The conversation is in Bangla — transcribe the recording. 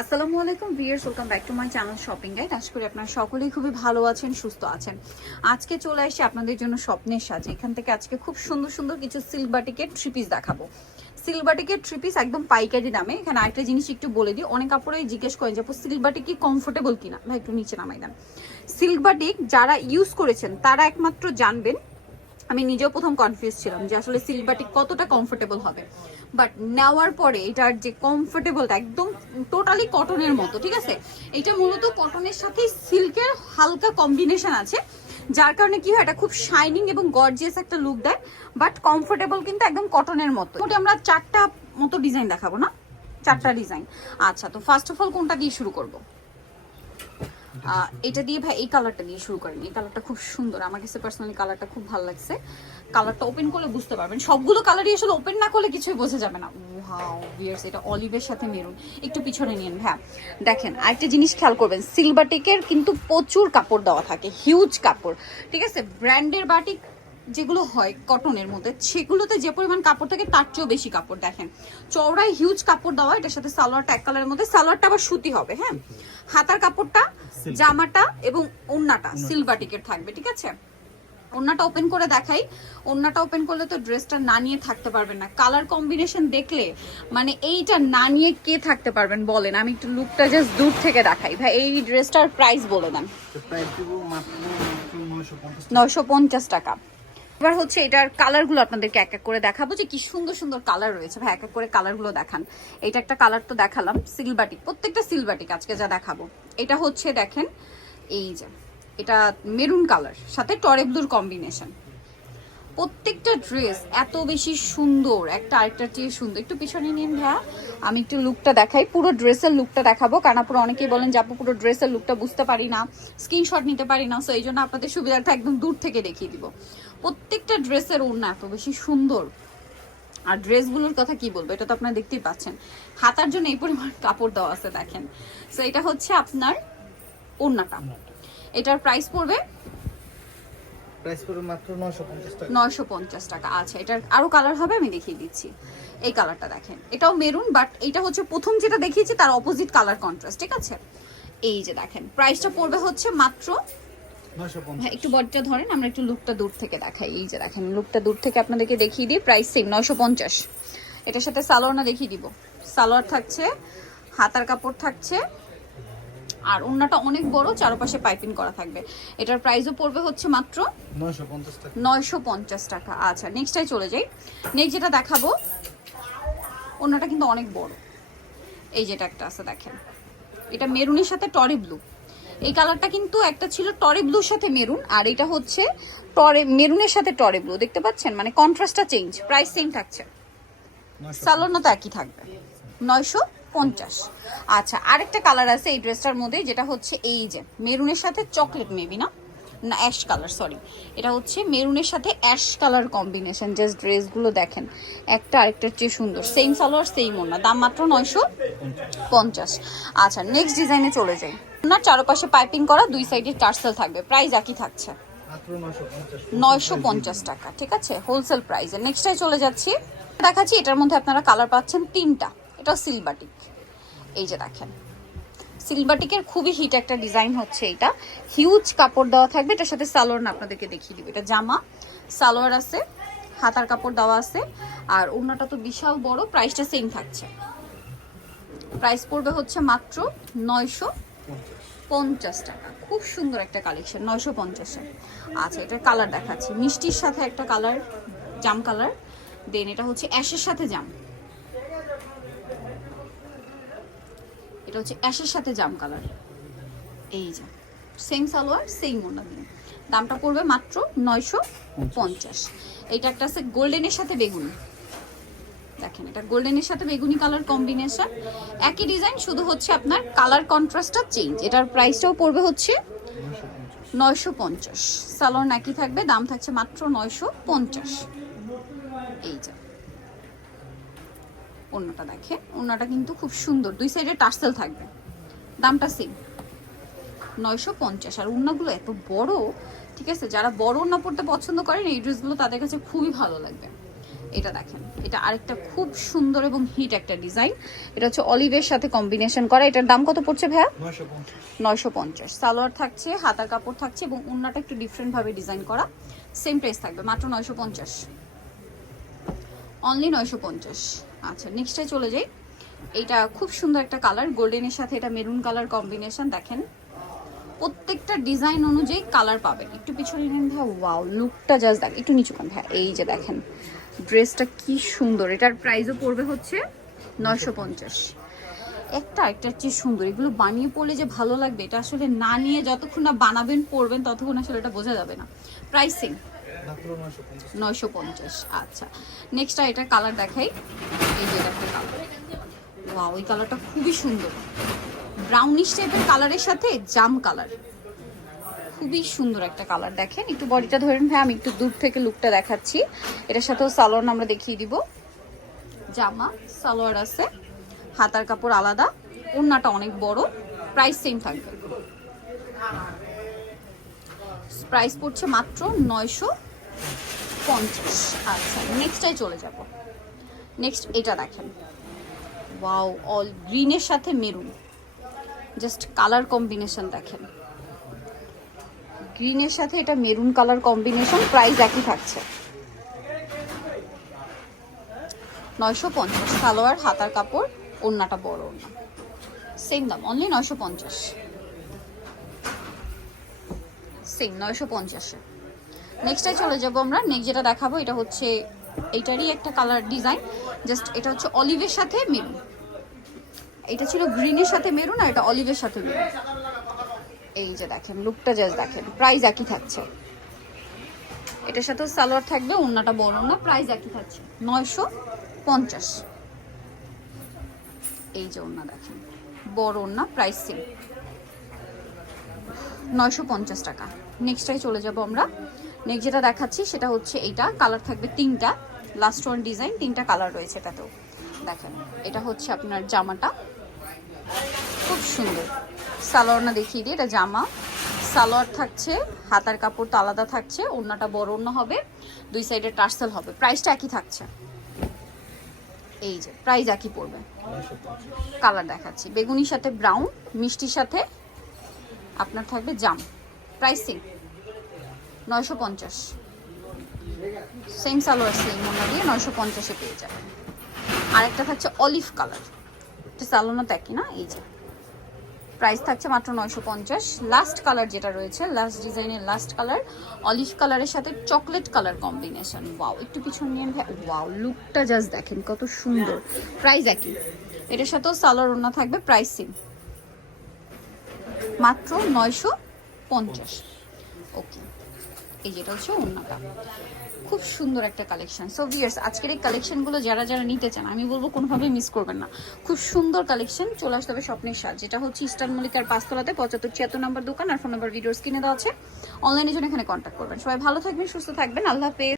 আসসালামু আলাইকুম viewers welcome back to my channel shopping guide. আশা করি আপনারা সকলেই খুবই ভালো আছেন, সুস্থ আছেন। আজকে চলে আসছি আপনাদের জন্য স্বপ্নের সাজে। এখান থেকে আজকে খুব সুন্দর সুন্দর কিছু সিল্ক বাটিকের থ্রি পিস দেখাবো। সিল্ক বাটিকের থ্রি একদম পাইকারি দামে। এখানে আরেকটা জিনিস একটু বলে দিই। অনেক কাপড়ে জিজ্ঞেস করেন যে সিল্ক বাটিক কি কমফোর্টেবল কিনা? ভাই, একটু নিচে নামাই দেন। সিল্ক বাটিক যারা ইউজ করেছেন, তারা একমাত্র জানবেন আমি নিজেও প্রথম কনফিউজ ছিলাম যে আসলে সিল্ক বাটিক কতটা কমফোর্টেবল হবে। বাট নেওয়ার পরে এটার যে কমফোর্টেবলটা একদম টোটালি কটনের মতো, ঠিক আছে? এটা মূলত কটনের সাথে সিল্কের হালকা কম্বিনেশন আছে, যার কারণে কি হয়, এটা খুব শাইনিং এবং গর্জিয়াস একটা লুক দেয় বাট কমফোর্টেবল কিন্তু একদম কটনের মতো। মোটামুটি আমরা চারটা মতো ডিজাইন দেখাবো না? চারটা ডিজাইন আচ্ছা তো ফার্স্ট অফ অল কোনটা দিয়ে শুরু করব? এটা দিয়ে ভাই এই কালারটা দিয়ে শুরু করেন। এই কালারটা খুব সুন্দর। আমার কাছে পার্সোনালি কালারটা খুব ভালো লাগছে। কালারটা ওপেন করলে বুঝতে পারবেন। সবগুলো কালারই আসলে ওপেন না করলে কিছুই বোঝা যাবে না। ওয়াও এটা অলিভের সাথে মেরুন একটু পিছনে নিন হ্যাঁ। দেখেন আরেকটা জিনিস খেয়াল করবেন। সিলবাটিকের কিন্তু প্রচুর কাপড় দেওয়া থাকে। হিউজ কাপড়। ঠিক আছে? ব্র্যান্ডের বাটিক যেগুলো হয় কটনের মধ্যে সেগুলোতে যে পরিমাণ কাপড় থাকে তার চেয়েও বেশি কাপড় দেখেন। চওড়ায় হিউজ কাপড় দেওয়া এটার সাথে সালোয়ারটা এক কালারের মধ্যে সালোয়ারটা আবার সুতি হবে হ্যাঁ? হাতার কাপড়টা জামাটা এবং ওন্নাটা সিলভাটিকের থাকবে ঠিক আছে? ওন্নাটা ওপেন করে দেখাই। ওন্নাটা ওপেন করলে তো ড্রেসটা না নিয়ে থাকতে পারবেন না। কালার কম্বিনেশন দেখলে মানে এইটা না নিয়ে কে থাকতে পারবেন বলেন? আমি একটু লুকটা জাস্ট দূর থেকে দেখাই। ভাই এই ড্রেসটার প্রাইস বলে দেন। নয়শো পঞ্চাশ টাকা। এবার হচ্ছে এটার কালারগুলো আপনাদেরকে এক এক করে দেখাবো যে কি সুন্দর সুন্দর কালার রয়েছে। ভাই, এক এক করে কালারগুলো দেখান। এটা একটা কালার তো দেখালাম সিলবাটিক প্রত্যেকটা সিলবাটিক আজকে যা দেখাবো। এটা হচ্ছে দেখেন, এই যে, এটা মেরুন কালার সাথে টরে ব্লুর কম্বিনেশন প্রত্যেকটা ড্রেস এত বেশি সুন্দর, একটা আরেকটার চেয়ে সুন্দর। একটু পিছনে নিন ভাইয়া। আমি একটু লুকটা দেখাই। পুরো ড্রেসের লুকটা দেখাবো। কারণ আপুরা অনেকেই বলেন যে, আপু, পুরো ড্রেসের লুকটা বুঝতে পারি না। স্ক্রিনশট নিতে পারি না। সো এই জন্য আপনাদের সুবিধার্থে একদম দূর থেকে দেখিয়ে দিব। প্রত্যেকটা ড্রেসের ওড়না এত বেশি সুন্দর। আর ড্রেসগুলোর কথা কি বলব? এটা তো আপনারা দেখতেই পাচ্ছেন। হাতার জন্য এই পরিমাণ কাপড় দেওয়া আছে, দেখেন। সো এটা হচ্ছে আপনার ওড়নাটা। এটার প্রাইস পড়বে প্রাইস পড়বে মাত্র টাকা। আচ্ছা এটার আরও কালার হবে আমি দেখিয়ে দিচ্ছি। এই কালারটা দেখেন এটাও মেরুন বাট এটা হচ্ছে প্রথম যেটা দেখিয়েছি তার অপোজিট কালার কন্ট্রাস্ট ঠিক আছে? এই যে দেখেন প্রাইসটা পড়বে হচ্ছে মাত্র হ্যাঁ একটু বডিটা ধরেন আমরা একটু লুকটা দূর থেকে দেখাই। এই যে দেখেন লুকটা দূর থেকে আপনাদেরকে দেখিয়ে দিই প্রাইস সেম নয়শো পঞ্চাশ। এটার সাথে সালোয়ার না দেখিয়ে দিব। সালোয়ার থাকছে হাতার কাপড় থাকছে আর ওড়নাটা অনেক বড় চারপাশে পাইপিং করা থাকবে। এটার প্রাইসও পড়বে হচ্ছে মাত্র নয়শো পঞ্চাশ টাকা। আচ্ছা নেক্সটটাই চলে যাই। নেক্সট যেটা দেখাবো ওনাটা কিন্তু অনেক বড়। এই যেটা একটা আছে দেখেন। এটা মেরুনের সাথে টরি ব্লু। এই কালারটা কিন্তু একটা ছিল টরি ব্লুর সাথে মেরুন আর এটা হচ্ছে টরে মেরুনের সাথে টরে ব্লু। দেখতে পাচ্ছেন? মানে কন্ট্রাস্টটা চেঞ্জ প্রাইস সেম থাকছে। সালোনা তো একই থাকবে। নয়শো পঞ্চাশ। আচ্ছা আরেকটা কালার আছে এই ড্রেসটার মধ্যে যেটা হচ্ছে এই যে মেরুনের সাথে চকলেট মেবি না? না অ্যাশ কালার সরি এটা হচ্ছে মেরুনের সাথে অ্যাশ কালার কম্বিনেশন জাস্ট ড্রেসগুলো দেখেন। একটা আরেকটার চেয়ে সুন্দর সেম সালোয়ার সেম ওনা দাম মাত্র নয়শো পঞ্চাশ। আচ্ছা নেক্সট ডিজাইনে চলে যাই। না চারপাশে পাইপিং করা দুই সাইডে টার্সেল থাকবে প্রাইস একই থাকছে। নয়শো পঞ্চাশ নয়শো পঞ্চাশ টাকা ঠিক আছে? হোলসেল প্রাইসে নেক্সটাই চলে যাচ্ছি। দেখাচ্ছি এটার মধ্যে আপনারা কালার পাচ্ছেন তিনটা। এটাও সিলবাটিক। এই যে দেখেন। সিলবাটিকের খুবই হিট একটা ডিজাইন হচ্ছে এটা। হিউজ কাপড় দেওয়া থাকবে। এটার সাথে সালোয়ার না আপনাদেরকে দেখিয়ে দিব। এটা জামা, সালোয়ার আছে, হাতার কাপড় দেওয়া আছে, আর অন্যটা তো বিশাল বড়, প্রাইসটা সেম থাকছে। প্রাইস পড়বে হচ্ছে মাত্র নয়শো পঞ্চাশ টাকা। খুব সুন্দর একটা কালেকশন, নয়শো পঞ্চাশে। আচ্ছা এটার কালার দেখাচ্ছি। মিষ্টির সাথে একটা কালার জাম কালার দেন এটা হচ্ছে অ্যাশের সাথে জাম। এটা হচ্ছে অ্যাশের সাথে জাম কালার। এই যে সেম সালোয়ার সেম ওনা দিন দামটা পড়বে মাত্র নয়শো পঞ্চাশ। এইটা একটা আছে গোল্ডেনের সাথে বেগুনি। দেখেন এটা গোল্ডেনের সাথে বেগুনি কালার কম্বিনেশন। একই ডিজাইন শুধু হচ্ছে আপনার কালার কন্ট্রাস্টটা চেঞ্জ। এটার প্রাইসটাও পড়বে হচ্ছে নয়শো পঞ্চাশ। সালোয়ার একই থাকবে দাম থাকছে মাত্র নয়শো পঞ্চাশ। এই যে অন্যটা দেখে। অন্যটা কিন্তু খুব সুন্দর। দুই সাইডে টার্সেল থাকবে। দামটা সেম নয়শো পঞ্চাশ। আর উন্নাগুলো এত বড় ঠিক আছে? যারা বড় ওড়না পড়তে পছন্দ করেন এই ড্রেসগুলো তাদের কাছে খুবই ভালো লাগবে। এটা দেখেন। এটা আরেকটা খুব সুন্দর এবং হিট একটা ডিজাইন এটা হচ্ছে অলিভের সাথে কম্বিনেশন করা। এটার দাম কত পড়ছে ভাইয়া? নয়শো পঞ্চাশ। সালোয়ার থাকছে হাতার কাপড় থাকছে এবং ওড়নাটা একটু ডিফারেন্টভাবে ডিজাইন করা। সেম প্রাইস থাকবে। মাত্র নয়শো পঞ্চাশ। অনলি নয়শো পঞ্চাশ। আচ্ছা নেক্সটে চলে যাই। এইটা খুব সুন্দর একটা কালার গোল্ডেনের সাথে এটা মেরুন কালার কম্বিনেশন দেখেন। প্রত্যেকটা ডিজাইন অনুযায়ী কালার পাবেন। একটু পিছনে নেন ভাই ওয়াও লুকটা জাস্ট দেখ, একটু নিচু কান ভাই এই যে দেখেন ড্রেসটা কি সুন্দর। এটার প্রাইসও পড়বে হচ্ছে নয়শো পঞ্চাশ। একটা একটার চেয়ে সুন্দর, এগুলো বানিয়ে পড়লে যে ভালো লাগবে, এটা আসলে না নিয়ে যতক্ষণ না বানাবেন পড়বেন ততক্ষণ আসলে এটা বোঝা যাবে না। প্রাইসিং নয়শো পঞ্চাশ আচ্ছা। নেক্সট এটার কালার দেখাই। এই যে একটা কালার ওয়া ওই কালারটা খুবই সুন্দর। ব্রাউনিশ টাইপের কালারের সাথে জাম কালার খুবই সুন্দর একটা কালার দেখেন। একটু বডিটা ধরেন ভাই, আমি একটু দূর থেকে লুকটা দেখাচ্ছি। এটার সাথেও সালোয়ার আমরা দেখিয়ে দিব। জামা, সালোয়ার আছে। হাতার কাপড় আলাদা। ওড়নাটা অনেক বড়। প্রাইস সেম থাকবে। প্রাইস পড়ছে মাত্র নয়শো পঞ্চাশ। আচ্ছা নেক্সটটাই চলে যাব। নেক্সট এটা দেখেন। ওয়াও অল গ্রিনের সাথে মেরুন জাস্ট কালার কম্বিনেশন দেখেন। গ্রিনের সাথে এটা মেরুন কালার কম্বিনেশন প্রাইস একই থাকছে। নয়শো পঞ্চাশ, সালোয়ার, হাতার কাপড়, ওড়নাটা বড় ওড়না। সেম দাম অনলি নয়শো পঞ্চাশ। সেম নয়শো পঞ্চাশে। নেক্সটে চলে যাব আমরা। নেক্সট যেটা দেখাবো, এটা হচ্ছে এইটারই একটা কালার ডিজাইন জাস্ট এটা হচ্ছে অলিভের সাথে মেরুন এটা ছিল গ্রিনের সাথে মেরুন আর এটা অলিভের সাথে মেরুন এই যে দেখেন লুকটা জাস্ট দেখেন প্রাইস একই থাকছে। এটার সাথেও সালোয়ার থাকবে, ওড়নাটা বড় না প্রাইস একই থাকছে। নয়শো পঞ্চাশ। এই যে ওড়না দেখেন, বড় ওড়না প্রাইস সেম নয়শো পঞ্চাশ টাকা। নেক্সটটাই চলে যাব আমরা। নেক্সট যেটা দেখাচ্ছি সেটা হচ্ছে এইটা কালার থাকবে তিনটা। লাস্ট ওয়ান ডিজাইন তিনটা কালার রয়েছে এটাতেও। দেখেন, এটা হচ্ছে আপনার জামাটা। খুব সুন্দর। সালোয়ারটা দেখিয়ে দিই, এটা জামা। সালোয়ার থাকছে, হাতার কাপড় তো আলাদা থাকছে, ওড়নাটা বড় অন্য হবে, দুই সাইডে টার্সেল হবে। প্রাইসটা একই থাকছে। এই যে প্রাইস একই পড়বে। কালার দেখাচ্ছি। বেগুনির সাথে ব্রাউন মিষ্টির সাথে আপনার থাকবে জাম। প্রাইসিং নয়শো পঞ্চাশ। সেম সালোয়ার সেম মোনা দিয়ে নয়শো পঞ্চাশে পেয়ে যাবেন আরেকটা থাকছে অলিভ কালার সালোনা একই না? এই যে। প্রাইস থাকছে মাত্র নয়শো পঞ্চাশ। লাস্ট কালার যেটা রয়েছে লাস্ট ডিজাইনের লাস্ট কালার অলিভ কালারের সাথে চকলেট কালার কম্বিনেশন ওয়াও একটু পিছন নিয়ে ওয়াও লুকটা জাস্ট দেখেন, কত সুন্দর। প্রাইস একই। এটার সাথেও সালোয়ার ওড়না থাকবে প্রাইস সেম মাত্র নয়শো পঞ্চাশ। ওকে এই যেটা হচ্ছে অন্যটা খুব সুন্দর একটা কালেকশন সো ভিয়ার্স আজকের এই কালেকশনগুলো যারা যারা নিতে চান, আমি বলব কোনোভাবেই মিস করবেন না। খুব সুন্দর কালেকশন চলে আসতে হবে স্বপ্নের সাজ, যেটা হচ্ছে ইস্টার্ন মল্লিকার পাঁচতলাতে, পঁচাত্তর ছিয়াত্তর নম্বর দোকান, আর ফোন নাম্বার ভিডিওস কিনে দেওয়া আছে। অনলাইনের জন্য এখানে কন্ট্যাক্ট করবেন। সবাই ভালো থাকবেন, সুস্থ থাকবেন, আল্লাহ হাফেজ।